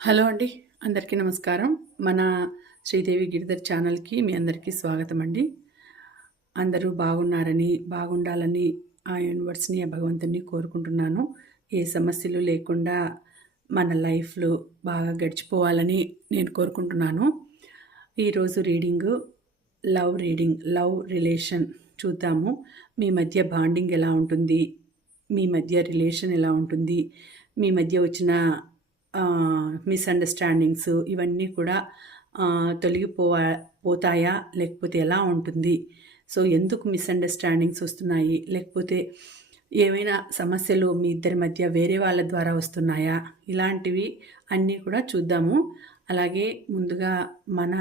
Hello అండి అందరికీ నమస్కారం. మన శ్రీదేవి గిరిధర్ ఛానల్కి మీ అందరికీ స్వాగతం అండి. అందరూ బాగున్నారని బాగుండాలని ఆ యూనివర్స్ని ఆ భగవంతుని కోరుకుంటున్నాను. ఏ సమస్యలు లేకుండా మన లైఫ్లో బాగా గడిచిపోవాలని నేను కోరుకుంటున్నాను. ఈరోజు reading love reading love relation చూద్దాము. మీ మధ్య బాండింగ్ ఎలా ఉంటుంది? మీ మధ్య రిలేషన్ ఎలా ఉంటుంది? మీ మధ్య వచ్చిన మిస్అండర్స్టాండింగ్స్ ఇవన్నీ కూడా తొలగిపోవా పోతాయా? లేకపోతే ఎలా ఉంటుంది? సో ఎందుకు మిస్అండర్స్టాండింగ్స్ వస్తున్నాయి? లేకపోతే ఏవైనా సమస్యలు మీ ఇద్దరి మధ్య వేరే వాళ్ళ ద్వారా వస్తున్నాయా? ఇలాంటివి అన్నీ కూడా చూద్దాము. అలాగే ముందుగా మన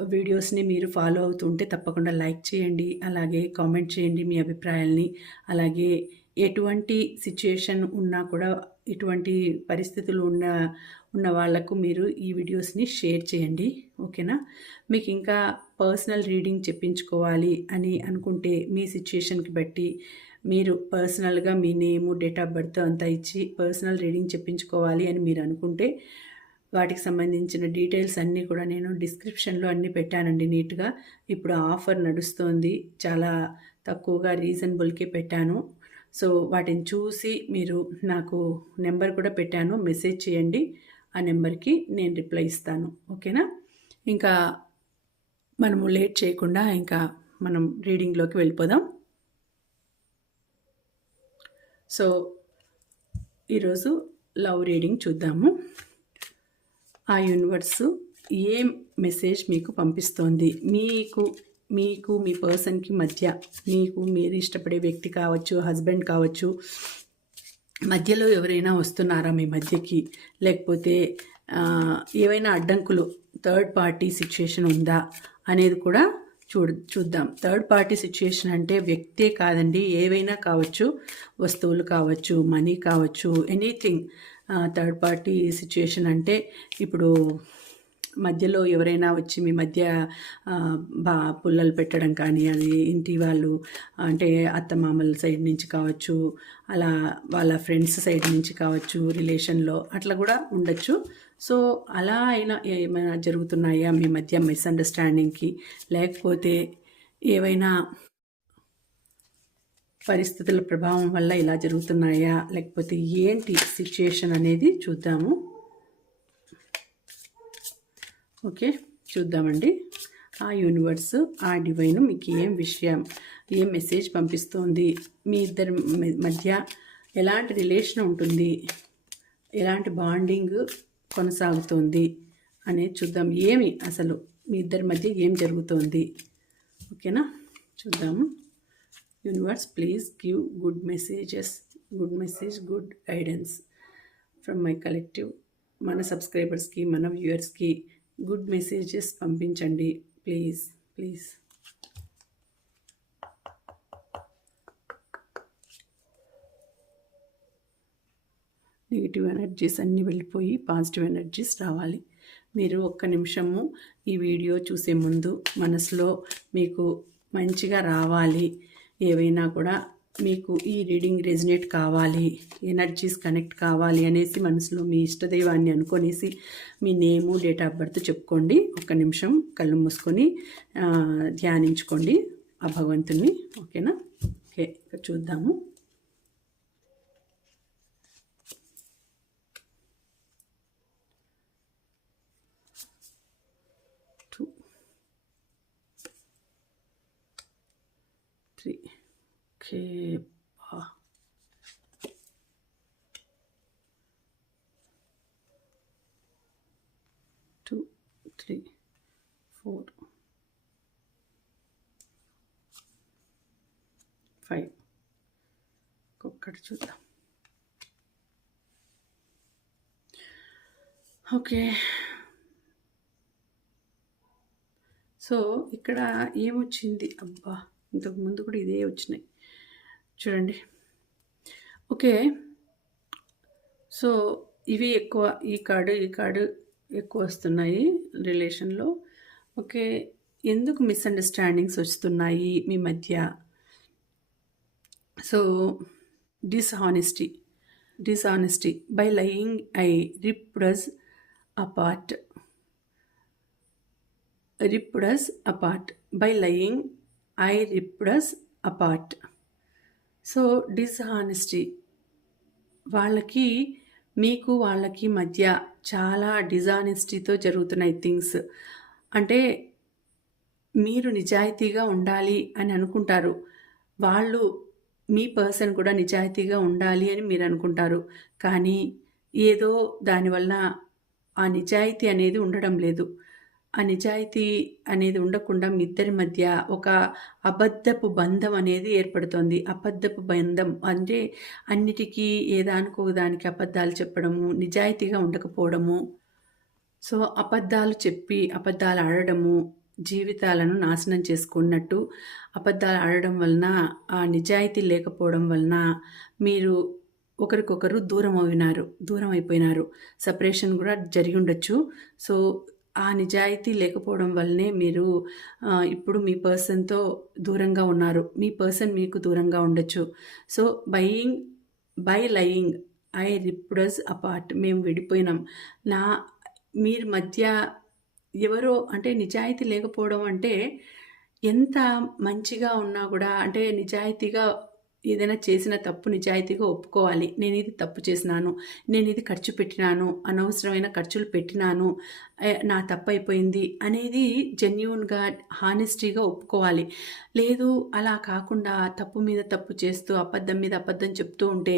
వీడియోస్ని మీరు ఫాలో అవుతుంటే తప్పకుండా లైక్ చేయండి. అలాగే కామెంట్ చేయండి మీ అభిప్రాయాల్ని. అలాగే ఎటువంటి సిచ్యుయేషన్ ఉన్నా కూడా ఇటువంటి పరిస్థితులు ఉన్న ఉన్న వాళ్ళకు మీరు ఈ వీడియోస్ని షేర్ చేయండి. ఓకేనా మీకు ఇంకా పర్సనల్ రీడింగ్ చెప్పించుకోవాలి అని అనుకుంటే మీ సిచ్యుయేషన్కి బట్టి మీరు పర్సనల్గా మీ నేము డేట్ ఆఫ్ బర్త్ అంతా ఇచ్చి పర్సనల్ రీడింగ్ చెప్పించుకోవాలి అని మీరు అనుకుంటే వాటికి సంబంధించిన డీటెయిల్స్ అన్నీ కూడా నేను డిస్క్రిప్షన్లో అన్నీ పెట్టానండి నీట్గా ఇప్పుడు ఆఫర్ నడుస్తోంది. చాలా తక్కువగా రీజనబుల్కే పెట్టాను. సో వాటిని చూసి మీరు నాకు నెంబర్ కూడా పెట్టాను. మెసేజ్ చేయండి. ఆ నెంబర్కి నేను రిప్లై ఇస్తాను. ఓకేనా? ఇంకా మనము లేట్ చేయకుండా ఇంకా మనం రీడింగ్లోకి వెళ్ళిపోదాం. సో ఈరోజు లవ్ రీడింగ్ చూద్దాము. ఆ యూనివర్సు ఏం మెసేజ్ మీకు పంపిస్తోంది? మీకు మీకు మీ పర్సన్కి మధ్య మీకు మీరు ఇష్టపడే వ్యక్తి కావచ్చు హస్బెండ్ కావచ్చు మధ్యలో ఎవరైనా వస్తున్నారా మీ మధ్యకి? లేకపోతే ఏవైనా అడ్డంకులు థర్డ్ పార్టీ సిచ్యుయేషన్ ఉందా అనేది కూడా చూ చూద్దాం. థర్డ్ పార్టీ సిచ్యుయేషన్ అంటే వ్యక్తే కాదండి ఏవైనా కావచ్చు వస్తువులు కావచ్చు మనీ కావచ్చు ఎనీథింగ్. థర్డ్ పార్టీ సిచ్యుయేషన్ అంటే ఇప్పుడు మధ్యలో ఎవరైనా వచ్చి మీ మధ్య బా పుల్లలు పెట్టడం కానీ అది ఇంటి వాళ్ళు అంటే అత్తమామల సైడ్ నుంచి కావచ్చు అలా వాళ్ళ ఫ్రెండ్స్ సైడ్ నుంచి కావచ్చు రిలేషన్లో అట్లా కూడా ఉండొచ్చు. సో అలా అయినా ఏమైనా జరుగుతున్నాయా మీ మధ్య మిస్అండర్స్టాండింగ్కి? లేకపోతే ఏవైనా పరిస్థితుల ప్రభావం వల్ల ఇలా జరుగుతున్నాయా? లేకపోతే ఏంటి సిచ్యుయేషన్ అనేది చూద్దాము. ఓకే చూద్దామండి. ఆ యూనివర్స్ ఆ డివైన్ మీకు ఏం విషయం ఏం మెసేజ్ పంపిస్తోంది మీ ఇద్దరి మధ్య ఎలాంటి రిలేషన్ ఉంటుంది ఎలాంటి బాండింగ్ కొనసాగుతోంది అనేది చూద్దాం. ఏమి అసలు మీ ఇద్దరి మధ్య ఏం జరుగుతోంది? ఓకేనా? చూద్దాము universe please give good messages good message good guidance from my collective మన సబ్స్క్రైబర్స్కి మన వ్యూయర్స్కి గుడ్ మెసేజెస్ పంపించండి ప్లీజ్ ప్లీజ్. నెగిటివ్ ఎనర్జీస్ అన్నీ వెళ్ళిపోయి పాజిటివ్ ఎనర్జీస్ రావాలి. మీరు ఒక్క నిమిషము ఈ వీడియో చూసే ముందు మనసులో మీకు మంచిగా రావాలి. ఏవైనా కూడా మీకు ఈ రీడింగ్ రెజినేట్ కావాలి ఎనర్జీస్ కనెక్ట్ కావాలి అనేసి మనసులో మీ ఇష్టదైవాన్ని అనుకొనేసి మీ నేము డేట్ ఆఫ్ బర్త్ చెప్పుకోండి. ఒక నిమిషం కళ్ళు మూసుకొని ధ్యానించుకోండి ఆ భగవంతుణ్ణి. ఓకేనా? ఓకే చూద్దాము two three Okay. Two, three, four, five. ఒక్కటి చూద్దాం ఓకే సో ఇక్కడ ఏమొచ్చింది? అబ్బా ఇంతకు ముందు కూడా ఇదే వచ్చినాయి. చూడండి. ఓకే. సో ఇవి ఎక్కువ ఈ కార్డు ఈ కార్డు ఎక్కువ వస్తున్నాయి రిలేషన్లో. ఓకే. ఎందుకు మిస్అండర్స్టాండింగ్స్ వస్తున్నాయి మీ మధ్య? So dishonesty dishonesty by lying I ripped apart apart. Apart by lying I lying, apart. So dishonesty. వాళ్ళకి మీకు వాళ్ళకి మధ్య చాలా డిజానెస్టీతో జరుగుతున్నాయి థింగ్స్. అంటే మీరు నిజాయితీగా ఉండాలి అని అనుకుంటారు. వాళ్ళు మీ పర్సన్ కూడా నిజాయితీగా ఉండాలి అని మీరు అనుకుంటారు. కానీ ఏదో దానివల్ల ఆ నిజాయితీ అనేది ఉండడం లేదు. ఆ నిజాయితీ అనేది ఉండకుండా మీ ఇద్దరి మధ్య ఒక అబద్ధపు బంధం అనేది ఏర్పడుతుంది. అబద్ధపు బంధం అంటే అన్నిటికీ ఏదానికో దానికి అబద్ధాలు చెప్పడము నిజాయితీగా ఉండకపోవడము. సో అబద్ధాలు చెప్పి అబద్ధాలు ఆడడము జీవితాలను నాశనం చేసుకున్నట్టు అబద్ధాలు ఆడడం వలన ఆ నిజాయితీ లేకపోవడం వలన మీరు ఒకరికొకరు దూరం అయినారు దూరం అయిపోయినారు సపరేషన్ కూడా జరిగి ఉండొచ్చు. సో ఆ నిజాయితీ లేకపోవడం వల్లనే మీరు ఇప్పుడు మీ పర్సన్తో దూరంగా ఉన్నారు. మీ పర్సన్ మీకు దూరంగా ఉండొచ్చు. So buying by lying I ripped us apart మేము విడిపోయినాం. నా మీరు మధ్య ఎవరో అంటే నిజాయితీ లేకపోవడం అంటే ఎంత మంచిగా ఉన్నా కూడా అంటే నిజాయితీగా ఏదైనా చేసిన తప్పు నిజాయితీగా ఒప్పుకోవాలి. నేను ఇది తప్పు చేసినాను. నేను ఇది ఖర్చు పెట్టినాను. అనవసరమైన ఖర్చులు పెట్టినాను. నా తప్పు అయిపోయింది అనేది జెన్యున్గా హానెస్టీగా ఒప్పుకోవాలి. లేదు అలా కాకుండా తప్పు మీద తప్పు చేస్తూ అబద్ధం మీద అబద్ధం చెప్తూ ఉంటే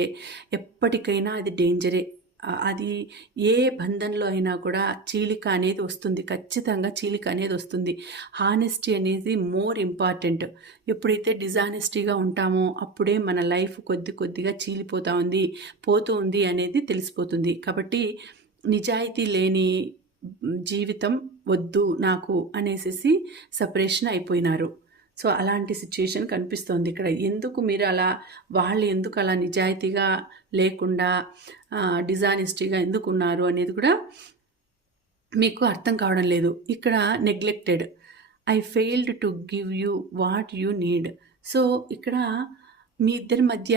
ఎప్పటికైనా అది డేంజరే. అది ఏ బంధంలో అయినా కూడా చీలిక అనేది వస్తుంది. ఖచ్చితంగా చీలిక అనేది వస్తుంది. హానెస్టీ అనేది మోర్ ఇంపార్టెంట్. ఎప్పుడైతే డిజానెస్టీగా ఉంటామో అప్పుడే మన లైఫ్ కొద్ది కొద్దిగా చీలిపోతూ ఉంది పోతూ ఉంది అనేది తెలిసిపోతుంది. కాబట్టి నిజాయితీ లేని జీవితం వద్దు నాకు అనేసి సపరేషన్ అయిపోయినారు. సో అలాంటి సిచ్యుయేషన్ కనిపిస్తోంది ఇక్కడ. ఎందుకు మీరు అలా వాళ్ళు ఎందుకు అలా నిజాయితీగా లేకుండా డిజానెస్టీగా ఎందుకు ఉన్నారు అనేది కూడా మీకు అర్థం కావడం లేదు. ఇక్కడ neglected. I failed to give you what you need. So ఇక్కడ మీ ఇద్దరి మధ్య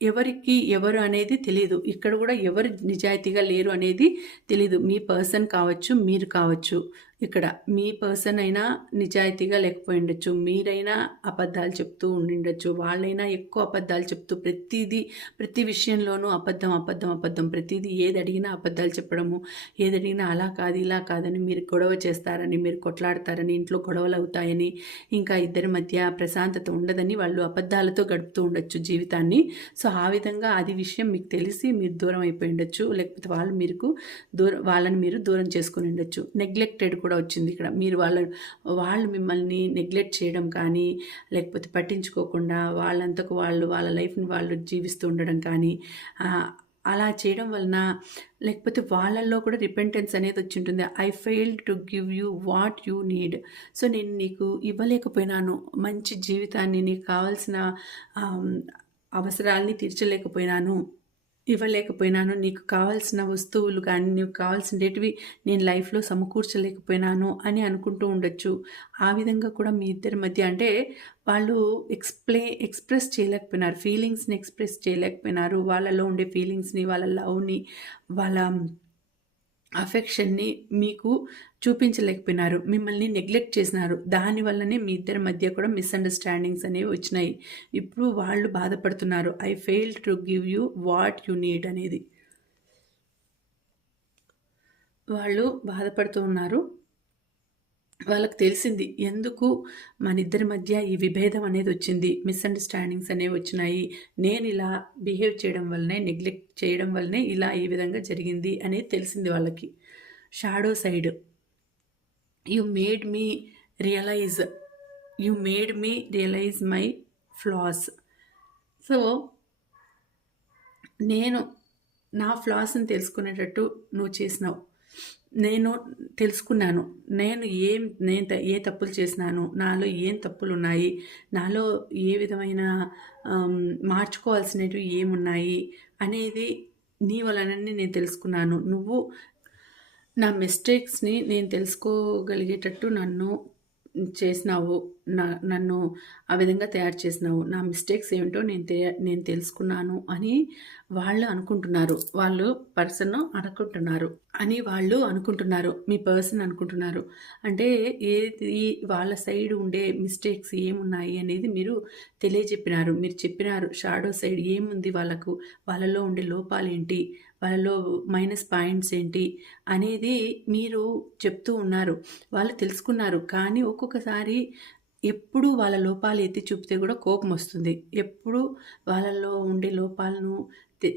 ఎవరికి ఎవరు అనేది తెలియదు ఇక్కడ కూడా ఎవరు నిజాయితీగా లేరు అనేది తెలియదు మీ పర్సన్ కావచ్చు మీరు కావచ్చు. ఇక్కడ మీ పర్సన్ అయినా నిజాయితీగా లేకపోయిండొచ్చు మీరైనా అబద్ధాలు చెప్తూ ఉండిండొచ్చు వాళ్ళైనా ఎక్కువ అబద్ధాలు చెప్తూ ప్రతిదీ ప్రతి విషయంలోనూ అబద్ధం అబద్ధం అబద్ధం ప్రతిదీ ఏది అడిగినా అబద్ధాలు చెప్పడము ఏది అడిగినా అలా కాదు ఇలా కాదని మీరు గొడవ చేస్తారని మీరు కొట్లాడతారని ఇంట్లో గొడవలు అవుతాయని ఇంకా ఇద్దరి మధ్య ప్రశాంతత ఉండదని వాళ్ళు అబద్ధాలతో గడుపుతూ ఉండొచ్చు జీవితాన్ని. సో ఆ విధంగా అది విషయం మీకు తెలిసి మీరు దూరం అయిపోయి ఉండొచ్చు. లేకపోతే వాళ్ళు మీకు దూరం వాళ్ళని మీరు దూరం చేసుకుని ఉండొచ్చు. నెగ్లెక్టెడ్ కూడా కూడా వచ్చింది ఇక్కడ. మీరు వాళ్ళ వాళ్ళు మిమ్మల్ని నెగ్లెక్ట్ చేయడం కానీ లేకపోతే పట్టించుకోకుండా వాళ్ళంతకు వాళ్ళు వాళ్ళ లైఫ్ని వాళ్ళు జీవిస్తూ ఉండడం కానీ అలా చేయడం వలన లేకపోతే వాళ్ళల్లో కూడా రిపెంటెన్స్ అనేది వచ్చి ఉంటుంది I fail to give you what you need so నేను నీకు ఇవ్వలేకపోయినాను. మంచి జీవితాన్ని నీకు కావాల్సిన అవసరాల్ని తీర్చలేకపోయినాను. ఇవ్వలేకపోయినాను. నీకు కావాల్సిన వస్తువులు కానీ నీకు కావాల్సినవి నేను లైఫ్లో సమకూర్చలేకపోయినాను అని అనుకుంటూ ఉండొచ్చు. ఆ విధంగా కూడా మీ ఇద్దరి మధ్య అంటే వాళ్ళు ఎక్స్ప్లే ఎక్స్ప్రెస్ చేయలేకపోయినారు. ఫీలింగ్స్ని ఎక్స్ప్రెస్ చేయలేకపోయినారు. వాళ్ళలో ఉండే ఫీలింగ్స్ని వాళ్ళ లవ్ని వాళ్ళ అఫెక్షన్ని మీకు చూపించలేకపోయినారు మిమ్మల్ని నెగ్లెక్ట్ చేసినారు. దానివల్లనే మీ ఇద్దరి మధ్య కూడా మిస్అండర్స్టాండింగ్స్ అనేవి వచ్చినాయి. ఇప్పుడు వాళ్ళు బాధపడుతున్నారు. I fail to give you what you need అనేది. వాళ్ళు బాధపడుతూ ఉన్నారు. వాళ్ళకి తెలిసింది. ఎందుకు? మన ఇద్దరి మధ్య ఈ విభేదం అనేది వచ్చింది. మిస్అండర్స్టాండింగ్స్ అనేవి వచ్చినాయి. నేను ఇలా బిహేవ్ చేయడం వల్లనే నెగ్లెక్ట్ చేయడం వల్లనే ఇలా ఈ విధంగా జరిగింది అనేది తెలిసింది వాళ్ళకి. Shadow side. You made me realize. You made me realize my flaws. So నేను నా ఫ్లాస్ని తెలుసుకునేటట్టు నువ్వు చేసినావు. నేను తెలుసుకున్నాను. నేను ఏం నేను ఏ తప్పులు చేసినాను నాలో ఏం తప్పులు ఉన్నాయి నాలో ఏ విధమైన మార్చుకోవాల్సినవి ఏమున్నాయి అనేది నీ వలనని నేను తెలుసుకున్నాను. నువ్వు నా మిస్టేక్స్ని నేను తెలుసుకోగలిగేటట్టు నన్ను చేసినావు నా నన్ను ఆ విధంగా తయారు చేసినావు నా మిస్టేక్స్ ఏమిటో నేను తె నేను తెలుసుకున్నాను అని వాళ్ళు అనుకుంటున్నారు. వాళ్ళు పర్సన్ అనుకుంటున్నారు అని వాళ్ళు అనుకుంటున్నారు. మీ పర్సన్ అనుకుంటున్నారు. అంటే ఏది వాళ్ళ సైడ్ ఉండే మిస్టేక్స్ ఏమున్నాయి అనేది మీరు తెలియజెప్పినారు. మీరు చెప్పినారు. షాడో సైడ్ ఏముంది వాళ్ళకు? వాళ్ళలో ఉండే లోపాలేంటి? వాళ్ళలో మైనస్ పాయింట్స్ ఏంటి అనేది మీరు చెప్తూ ఉన్నారు. వాళ్ళు తెలుసుకున్నారు. కానీ ఒక్కొక్కసారి ఎప్పుడు వాళ్ళ లోపాలు ఎత్తి చూపితే కూడా కోపం వస్తుంది. ఎప్పుడు వాళ్ళలో ఉండే లోపాలను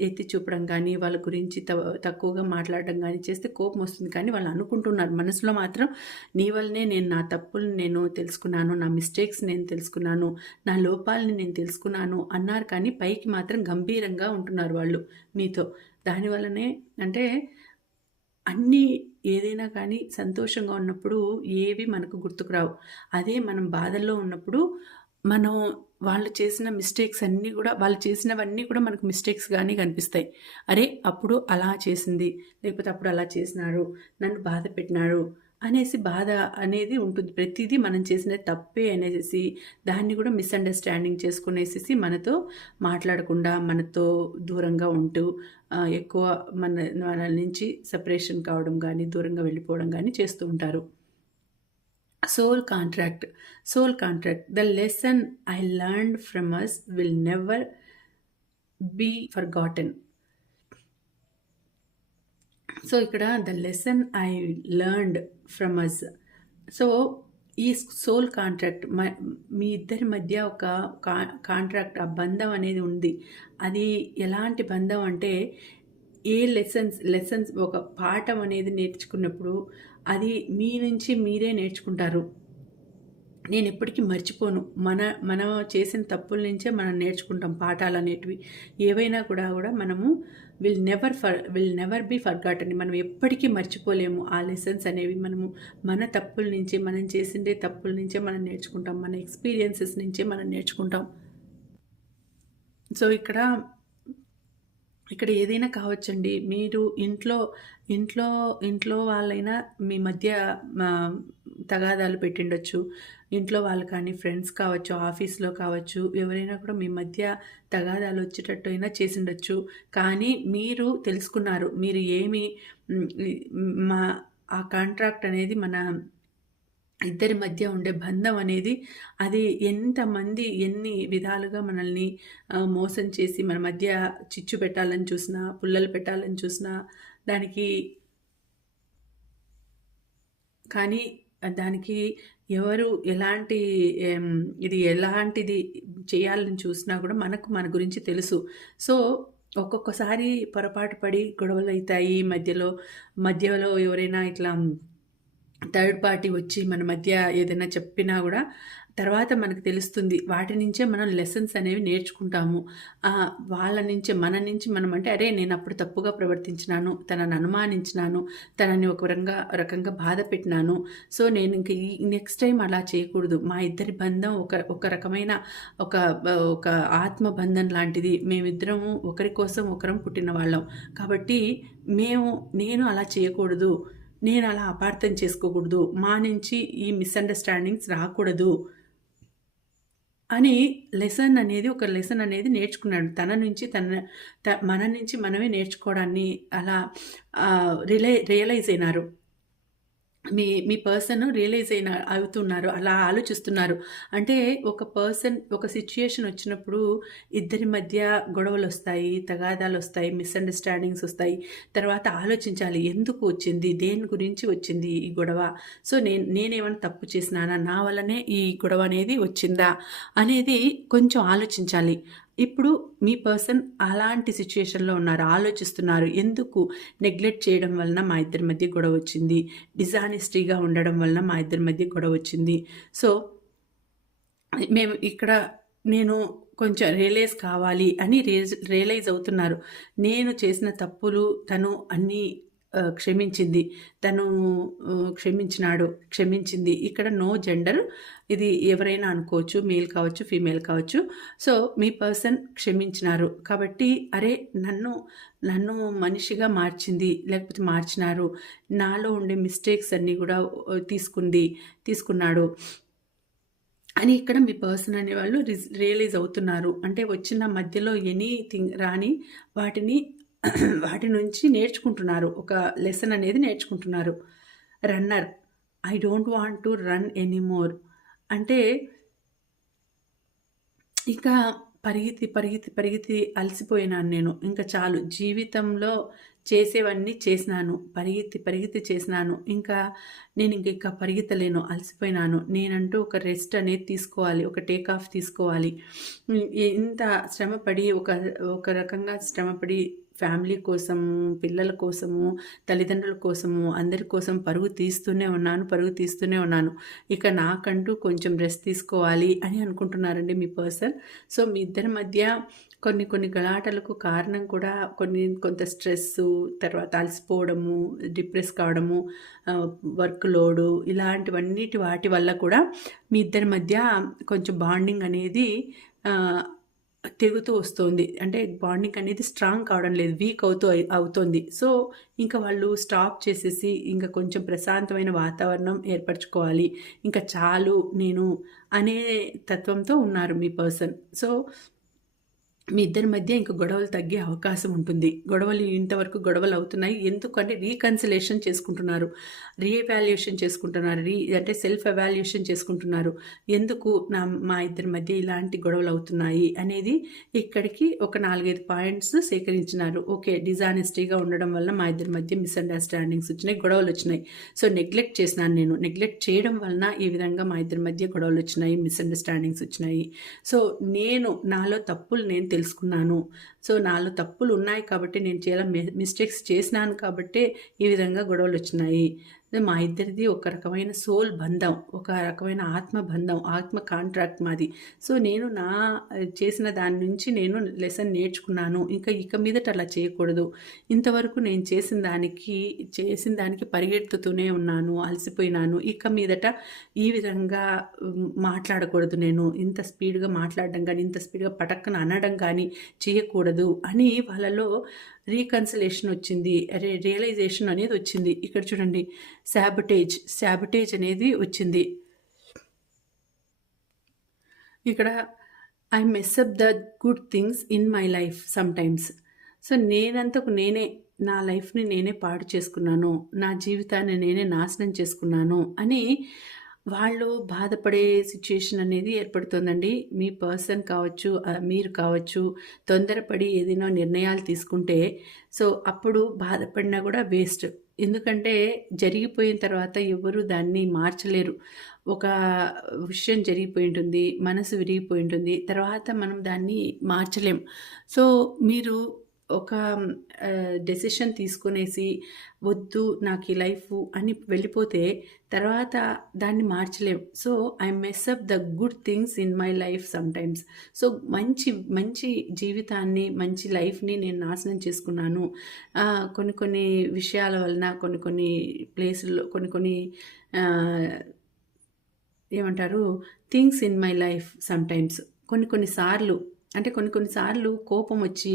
ఎత్తి చూపడం కానీ వాళ్ళ గురించి తక్కువగా మాట్లాడడం కానీ చేస్తే కోపం వస్తుంది. కానీ వాళ్ళు అనుకుంటున్నారు. మనసులో మాత్రం నీ వల్లనే నేను నా తప్పులు నేను తెలుసుకున్నాను నా మిస్టేక్స్ నేను తెలుసుకున్నాను నా లోపాలని నేను తెలుసుకున్నాను అన్నారు. కానీ పైకి మాత్రం గంభీరంగా ఉంటున్నారు వాళ్ళు మీతో. దానివల్లనే అంటే అన్నీ ఏదైనా కానీ సంతోషంగా ఉన్నప్పుడు ఏవి మనకు గుర్తుకురావు అదే మనం బాధల్లో ఉన్నప్పుడు మనం వాళ్ళు చేసిన మిస్టేక్స్ అన్నీ కూడా వాళ్ళు చేసినవన్నీ కూడా మనకు మిస్టేక్స్ కానీ కనిపిస్తాయి. అరే అప్పుడు అలా చేసింది లేకపోతే అప్పుడు అలా చేసినారు నన్ను బాధ పెట్టినారు అనేసి బాధ అనేది ఉంటుంది. ప్రతిదీ మనం చేసిన తప్పే అనేసి దాన్ని కూడా మిస్అండర్స్టాండింగ్ చేసుకునేసేసి మనతో మాట్లాడకుండా మనతో దూరంగా ఉంటూ ఎక్కువ మన మన నుంచి సపరేషన్ కావడం కానీ దూరంగా వెళ్ళిపోవడం కానీ చేస్తూ ఉంటారు. Soul contract soul contract the lesson I learn from us will never be for so ఇక్కడ the lesson I learned from us so ఈ సోల్ కాంట్రాక్ట్ మీ ఇద్దరి మధ్య ఒక కాంట్రాక్ట్ ఆ బంధం అనేది ఉంది. అది ఎలాంటి బంధం అంటే ఏ లెసన్స్ లెసన్స్ ఒక పాఠం అనేది నేర్చుకున్నప్పుడు అది మీ నుంచి మీరే నేర్చుకుంటారు. నేను ఎప్పటికీ మర్చిపోను. మన మనం చేసిన తప్పుల నుంచే మనం నేర్చుకుంటాం పాఠాలు అనేటివి ఏవైనా కూడా కూడా మనము will never for will never be forgotten మనం ఎప్పటికీ మర్చిపోలేము. ఆ లెసన్స్ అనేవి మనము మన తప్పుల నుంచి మనం చేసిండే తప్పుల నుంచే మనం నేర్చుకుంటాం. మన ఎక్స్పీరియన్సెస్ నుంచే మనం నేర్చుకుంటాం. సో ఇక్కడ ఇక్కడ ఏదైనా కావచ్చండి. మీరు ఇంట్లో ఇంట్లో ఇంట్లో వాళ్ళైనా మీ మధ్య తగాదాలు పెట్టిండొచ్చు. ఇంట్లో వాళ్ళు కానీ ఫ్రెండ్స్ కావచ్చు ఆఫీస్లో కావచ్చు ఎవరైనా కూడా మీ మధ్య తగాదాలు వచ్చేటట్టు అయినా చేసిండొచ్చు. కానీ మీరు తెలుసుకున్నారు మీరు ఏమి మా ఆ కాంట్రాక్ట్ అనేది మన ఇద్దరి మధ్య ఉండే బంధం అనేది అది ఎంతమంది ఎన్ని విధాలుగా మనల్ని మోసం చేసి మన మధ్య చిచ్చు పెట్టాలని చూసినా పుల్లలు పెట్టాలని చూసినా దానికి కానీ దానికి ఎవరు ఎలాంటి ఇది ఎలాంటిది చేయాలని చూసినా కూడా మనకు మన గురించి తెలుసు. సో ఒక్కొక్కసారి పొరపాటు పడి గొడవలు అవుతాయి. మధ్యలో మధ్యలో ఎవరైనా ఇట్లా థర్డ్ పార్టీ వచ్చి మన మధ్య ఏదైనా చెప్పినా కూడా తర్వాత మనకు తెలుస్తుంది వాటి నుంచే మనం లెసన్స్ అనేవి నేర్చుకుంటాము. వాళ్ళ నుంచే మన నుంచి మనం అంటే అరే నేను అప్పుడు తప్పుగా ప్రవర్తించినాను తనని అనుమానించినాను తనని ఒక రకంగా రకంగా బాధ పెట్టినాను. సో నేను ఇంక ఈ నెక్స్ట్ టైం అలా చేయకూడదు. మా ఇద్దరి బంధం ఒక ఒక రకమైన ఒక ఒక ఆత్మ బంధం లాంటిది. మేమిద్దరము ఒకరి కోసం ఒకరం పుట్టిన వాళ్ళం. కాబట్టి మేము నేను అలా చేయకూడదు. నేను అలా అపార్థం చేసుకోకూడదు. మా నుంచి ఈ మిస్అండర్స్టాండింగ్స్ రాకూడదు. అని లెసన్ అనేది ఒక లెసన్ అనేది నేర్చుకున్నాడు. తన నుంచి తన మన నుంచి మనమే నేర్చుకోవడాన్ని అలా రిలై రియలైజ్ అయినారు. మీ మీ పర్సన్ రియలైజ్ అయిన అవుతున్నారు అలా ఆలోచిస్తున్నారు. అంటే ఒక పర్సన్ ఒక సిచ్యుయేషన్ వచ్చినప్పుడు ఇద్దరి మధ్య గొడవలు వస్తాయి తగాదాలు వస్తాయి మిస్అండర్స్టాండింగ్స్ వస్తాయి. తర్వాత ఆలోచించాలి ఎందుకు వచ్చింది దేని గురించి వచ్చింది ఈ గొడవ? సో నేను నేనేమైనా తప్పు చేసినానా? నా వల్లనే ఈ గొడవ అనేది వచ్చిందా? అనేది కొంచెం ఆలోచించాలి. ఇప్పుడు మీ పర్సన్ అలాంటి సిచ్యుయేషన్లో ఉన్నారు ఆలోచిస్తున్నారు. ఎందుకు నెగ్లెక్ట్ చేయడం వలన మా ఇద్దరి మధ్య గొడవ వచ్చింది? డిజానెస్టీగా ఉండడం వలన మా ఇద్దరి మధ్య గొడవ వచ్చింది. సో మేము ఇక్కడ నేను కొంచెం రియలైజ్ కావాలి అని రియలైజ్ అవుతున్నారు. నేను చేసిన తప్పులు తను అన్నీ క్షమించింది. తను క్షమించినాడు క్షమించింది. ఇక్కడ నో జెండర్. ఇది ఎవరైనా అనుకోవచ్చు మేల్ కావచ్చు ఫీమేల్ కావచ్చు. సో మీ పర్సన్ క్షమించినారు. కాబట్టి అరే నన్ను నన్ను మనిషిగా మార్చింది లేకపోతే మార్చినారు. నాలో ఉండే మిస్టేక్స్ అన్నీ కూడా తీసుకుంది తీసుకున్నాడు. అని ఇక్కడ మీ పర్సన్ అనే వాళ్ళు రియలైజ్ అవుతున్నారు. అంటే వచ్చిన మధ్యలో ఎనీథింగ్ రాని వాటిని వాటి నుంచి నేర్చుకుంటున్నారు. ఒక లెసన్ అనేది నేర్చుకుంటున్నారు. Runner I don't want to run anymore అంటే ఇంకా పరిగెత్తి పరిగెత్తి పరిగెత్తి అలసిపోయినాను నేను. ఇంకా చాలు. జీవితంలో చేసేవన్నీ చేసినాను. పరిగెత్తి పరిగెత్తి చేసినాను. ఇంకా నేను ఇంక ఇంకా పరిగెత్తలేను. అలసిపోయినాను. నేనంటూ ఒక రెస్ట్ అనేది తీసుకోవాలి. ఒక టేక్ ఆఫ్ తీసుకోవాలి. ఇంత శ్రమపడి ఒక ఒక రకంగా శ్రమపడి ఫ్యామిలీ కోసము పిల్లల కోసము తల్లిదండ్రుల కోసము అందరి కోసం పరుగు తీస్తూనే ఉన్నాను పరుగు తీస్తూనే ఉన్నాను. ఇక నాకంటూ కొంచెం రెస్ట్ తీసుకోవాలి అని అనుకుంటున్నారండి మీ పర్సన్ సో మీ ఇద్దరి మధ్య కొన్ని కొన్ని గలాటలకు కారణం కూడా కొన్ని కొంత స్ట్రెస్ తర్వాత అలసిపోవడము డిప్రెస్ కావడము వర్క్ లోడు ఇలాంటివన్నిటి వాటి వల్ల కూడా మీ ఇద్దరి మధ్య కొంచెం బాండింగ్ అనేది తెగుతూ వస్తుంది. అంటే బాండింగ్ అనేది స్ట్రాంగ్ కావడం లేదు. వీక్ అవుతూ అవుతుంది. సో ఇంకా వాళ్ళు స్టాప్ చేసేసి ఇంకా కొంచెం ప్రశాంతమైన వాతావరణం ఏర్పరచుకోవాలి. ఇంకా చాలు నేను అనే తత్వంతో ఉన్నారు మీ పర్సన్ సో మీ ఇద్దరి మధ్య ఇంకా గొడవలు తగ్గే అవకాశం ఉంటుంది. గొడవలు ఇంతవరకు గొడవలు అవుతున్నాయి. ఎందుకంటే రీకన్సిలేషన్ చేసుకుంటున్నారు. రీఎవాల్యుయేషన్ చేసుకుంటున్నారు. రీ అంటే సెల్ఫ్ ఎవాల్యుయేషన్ చేసుకుంటున్నారు. ఎందుకు నా మా ఇద్దరి మధ్య ఇలాంటి గొడవలు అవుతున్నాయి అనేది ఇక్కడికి ఒక నాలుగైదు పాయింట్స్ సేకరించినారు. ఓకే డిజానెస్టీగా ఉండడం వల్ల మా ఇద్దరి మధ్య మిస్అండర్స్టాండింగ్స్ వచ్చినాయి గొడవలు వచ్చినాయి. సో నెగ్లెక్ట్ చేసినాను నేను. నెగ్లెక్ట్ చేయడం వలన ఈ విధంగా మా ఇద్దరి మధ్య గొడవలు వచ్చినాయి మిస్అండర్స్టాండింగ్స్ వచ్చినాయి. సో నేను నాలో తప్పులు నేను తెలుసుకున్నాను. సో నాలుగు తప్పులు ఉన్నాయి కాబట్టి నేను చాలా మిస్టేక్స్ చేసినాను కాబట్టే ఈ విధంగా గొడవలు వచ్చినాయి మా ఇద్దరిది ఒక రకమైన సోల్ బంధం ఒక రకమైన ఆత్మ బంధం ఆత్మ కాంట్రాక్ట్ మాది. సో నేను నా చేసిన దాని నుంచి నేను లెసన్ నేర్చుకున్నాను. ఇంకా ఇక మీదట అలా చేయకూడదు. ఇంతవరకు నేను చేసిన దానికి చేసిన దానికి పరిగెత్తుతూనే ఉన్నాను అలసిపోయినాను. ఇక మీదట ఈ విధంగా మాట్లాడకూడదు నేను. ఇంత స్పీడ్గా మాట్లాడడం కానీ ఇంత స్పీడ్గా పటక్కన అనడం కానీ చేయకూడదు. అని వాళ్ళలో రీకన్సలేషన్ వచ్చింది. అరే రియలైజేషన్ అనేది వచ్చింది. ఇక్కడ చూడండి శాబటేజ్ శాబటేజ్ అనేది వచ్చింది. ఇక్కడ I mess up the good things in my life sometimes so నేనంతకు నేనే నా లైఫ్ని నేనే పాడు చేసుకున్నాను. నా జీవితాన్ని నేనే నాశనం చేసుకున్నాను అని వాళ్ళు బాధపడే సిచ్యుయేషన్ అనేది ఏర్పడుతుందండి. మీ పర్సన్ కావచ్చు మీరు కావచ్చు తొందరపడి ఏదైనా నిర్ణయాలు తీసుకుంటే సో అప్పుడు బాధపడినా కూడా వేస్ట్ ఎందుకంటే జరిగిపోయిన తర్వాత ఎవరు దాన్ని మార్చలేరు. ఒక విషయం జరిగిపోయి ఉంటుంది మనసు విరిగిపోయి ఉంటుంది తర్వాత మనం దాన్ని మార్చలేం. సో మీరు ఒక డెసిషన్ తీసుకునేసి వద్దు నాకు ఈ లైఫ్ అని వెళ్ళిపోతే తర్వాత దాన్ని మార్చలేం. So I mess up the good things in my life sometimes so మంచి మంచి జీవితాన్ని మంచి లైఫ్ని నేను నాశనం చేసుకున్నాను. కొన్ని కొన్ని విషయాల వలన కొన్ని కొన్ని ప్లేసుల్లో కొన్ని కొన్ని ఏమంటారు things in my life sometimes కొన్ని కొన్నిసార్లు అంటే కొన్ని కొన్నిసార్లు కోపం వచ్చి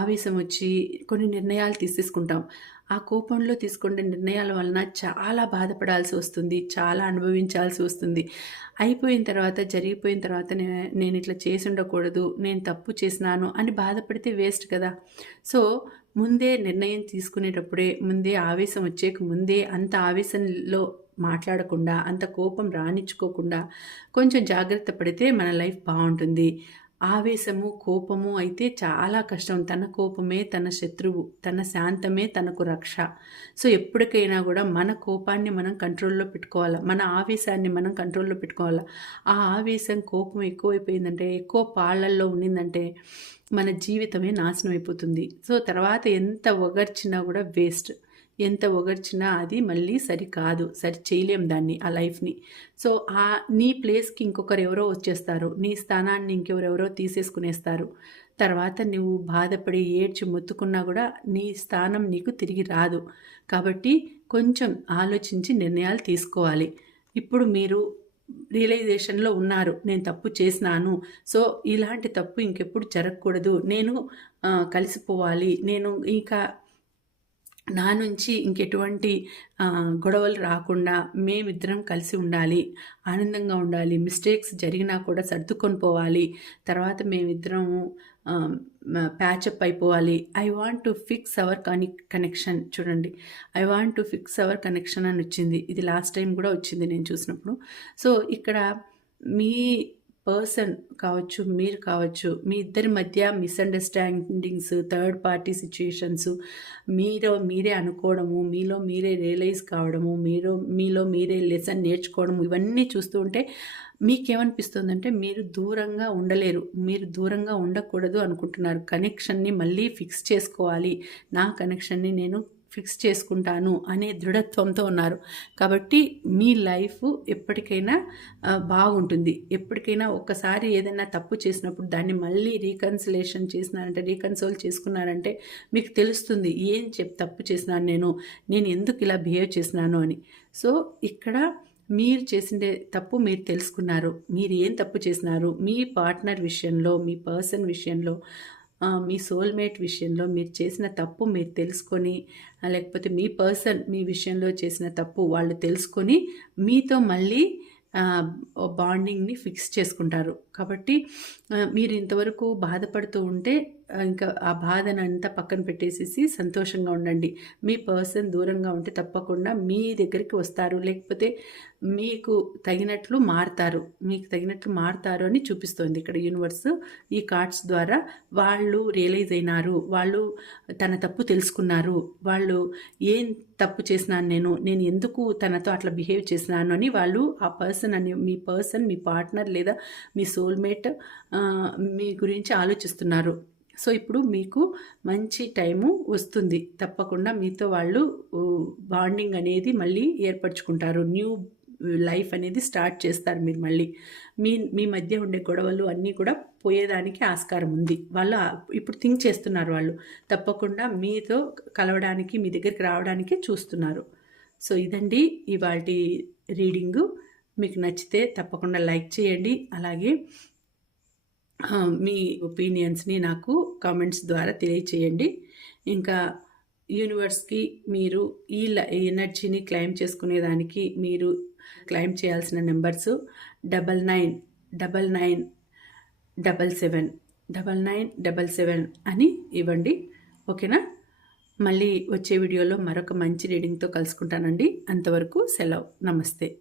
ఆవేశం వచ్చి కొన్ని నిర్ణయాలు తీసేసుకుంటాం. ఆ కోపంలో తీసుకునే నిర్ణయాల వలన చాలా బాధపడాల్సి వస్తుంది చాలా అనుభవించాల్సి వస్తుంది. అయిపోయిన తర్వాత జరిగిపోయిన తర్వాత నేను ఇట్లా చేసి ఉండకూడదు నేను తప్పు చేసినాను అని బాధపడితే వేస్ట్ కదా. సో ముందే నిర్ణయం తీసుకునేటప్పుడే ముందే ఆవేశం వచ్చేక ముందే అంత ఆవేశంలో మాట్లాడకుండా అంత కోపం రాణించుకోకుండా కొంచెం జాగ్రత్త పడితే మన లైఫ్ బాగుంటుంది. ఆవేశము కోపము అయితే చాలా కష్టం. తన కోపమే తన శత్రువు తన శాంతమే తనకు రక్ష. సో ఎప్పటికైనా కూడా మన కోపాన్ని మనం కంట్రోల్లో పెట్టుకోవాలి? మన ఆవేశాన్ని మనం కంట్రోల్లో పెట్టుకోవాలి? ఆ ఆవేశం కోపం ఎక్కువైపోయిందంటే ఎక్కువ పాళ్ళల్లో ఉండిందంటే మన జీవితమే నాశనం అయిపోతుంది. సో తర్వాత ఎంత ఒగర్చినా కూడా వేస్ట్. ఎంత ఒగర్చినా అది మళ్ళీ సరి కాదు సరి చేయలేం దాన్ని ఆ లైఫ్ని. సో ఆ నీ ప్లేస్కి ఇంకొకరు ఎవరో వచ్చేస్తారు నీ స్థానాన్ని ఇంకెవరెవరో తీసేసుకునేస్తారు. తర్వాత నువ్వు బాధపడి ఏడ్చి మొత్తుకున్నా కూడా నీ స్థానం నీకు తిరిగి రాదు. కాబట్టి కొంచెం ఆలోచించి నిర్ణయాలు తీసుకోవాలి. ఇప్పుడు మీరు రియలైజేషన్లో ఉన్నారు నేను తప్పు చేసినాను. సో ఇలాంటి తప్పు ఇంకెప్పుడు జరగకూడదు. నేను కలిసిపోవాలి. నేను ఇంకా నా నుంచి ఇంకెటువంటి గొడవలు రాకుండా మేమిద్దరం కలిసి ఉండాలి ఆనందంగా ఉండాలి మిస్టేక్స్ జరిగినా కూడా సర్దుకొని పోవాలి తర్వాత మేమిద్దరం ప్యాచప్ అయిపోవాలి. I want to fix our కని కనెక్షన్ చూడండి. I want to fix our connection అని వచ్చింది. ఇది లాస్ట్ టైం కూడా వచ్చింది నేను చూసినప్పుడు. సో ఇక్కడ మీ పర్సన్ కావచ్చు మీరు కావచ్చు మీ ఇద్దరి మధ్య మిస్అండర్స్టాండింగ్స్ థర్డ్ పార్టీ సిచ్యుయేషన్స్ మీరు మీరే అనుకోవడము మీలో మీరే రియలైజ్ కావడము మీరు మీలో మీరే లెసన్ నేర్చుకోవడము ఇవన్నీ చూస్తూ ఉంటే మీకేమనిపిస్తుందంటే మీరు దూరంగా ఉండలేరు మీరు దూరంగా ఉండకూడదు అనుకుంటున్నారు. కనెక్షన్ని మళ్ళీ ఫిక్స్ చేసుకోవాలి. నా కనెక్షన్ని నేను ఫిక్స్ చేసుకుంటాను అనే దృఢత్వంతో ఉన్నారు. కాబట్టి మీ లైఫ్ ఎప్పటికైనా బాగుంటుంది. ఎప్పటికైనా ఒక్కసారి ఏదైనా తప్పు చేసినప్పుడు దాన్ని మళ్ళీ రీకన్సిలేషన్ చేసినారంటే రీకన్సోల్ చేసుకున్నారంటే మీకు తెలుస్తుంది ఏం చెప్ తప్పు చేసినాను నేను నేను ఎందుకు ఇలా బిహేవ్ చేసినాను అని. సో ఇక్కడ మీరు చేసిండే తప్పు మీరు తెలుసుకున్నారు. మీరు ఏం తప్పు చేసినారు? మీ పార్ట్నర్ విషయంలో మీ పర్సన్ విషయంలో మీ సోల్మేట్ విషయంలో మీరు చేసిన తప్పు మీరు తెలుసుకొని లేకపోతే మీ పర్సన్ మీ విషయంలో చేసిన తప్పు వాళ్ళు తెలుసుకొని మీతో మళ్ళీ బాండింగ్ని ఫిక్స్ చేసుకుంటారు. కాబట్టి మీరు ఇంతవరకు బాధపడుతూ ఉంటే ఇంకా ఆ బాధనంతా పక్కన పెట్టేసేసి సంతోషంగా ఉండండి. మీ పర్సన్ దూరంగా ఉంటే తప్పకుండా మీ దగ్గరికి వస్తారు. లేకపోతే మీకు తగినట్లు మారుతారు. మీకు తగినట్లు మారుతారు అని చూపిస్తోంది ఇక్కడ యూనివర్స్. ఈ కార్డ్స్ ద్వారా వాళ్ళు రియలైజ్ అయినారు. వాళ్ళు తన తప్పు తెలుసుకున్నారు. వాళ్ళు ఏం తప్పు చేసినాను నేను? నేను ఎందుకు తనతో అట్లా బిహేవ్ చేసినాను అని వాళ్ళు ఆ పర్సన్ అని మీ పర్సన్ మీ పార్ట్నర్ లేదా మీ సోల్మేట్ మీ గురించి ఆలోచిస్తున్నారు. సో ఇప్పుడు మీకు మంచి టైము వస్తుంది. తప్పకుండా మీతో వాళ్ళు బాండింగ్ అనేది మళ్ళీ ఏర్పరచుకుంటారు. న్యూ లైఫ్ అనేది స్టార్ట్ చేస్తారు మీరు మళ్ళీ. మీ మీ మధ్య ఉండే గొడవలు అన్నీ కూడా పోయేదానికి ఆస్కారం ఉంది. వాళ్ళు ఇప్పుడు థింక్ చేస్తున్నారు వాళ్ళు. తప్పకుండా మీతో కలవడానికి మీ దగ్గరికి రావడానికి చూస్తున్నారు. సో ఇదండి ఇవాటి రీడింగు. మీకు నచ్చితే తప్పకుండా లైక్ చేయండి. అలాగే మీ ఒపీనియన్స్ని నాకు కామెంట్స్ ద్వారా తెలియచేయండి. ఇంకా యూనివర్స్కి మీరు ఈ ఎనర్జీని క్లైమ్ చేసుకునేదానికి మీరు క్లైమ్ చేయాల్సిన numbers double nine double nine double seven double nine double seven అని ఇవ్వండి. ఓకేనా? మళ్ళీ వచ్చే వీడియోలో మరొక మంచి రీడింగ్తో కలుసుకుంటానండి. అంతవరకు సెలవు. నమస్తే.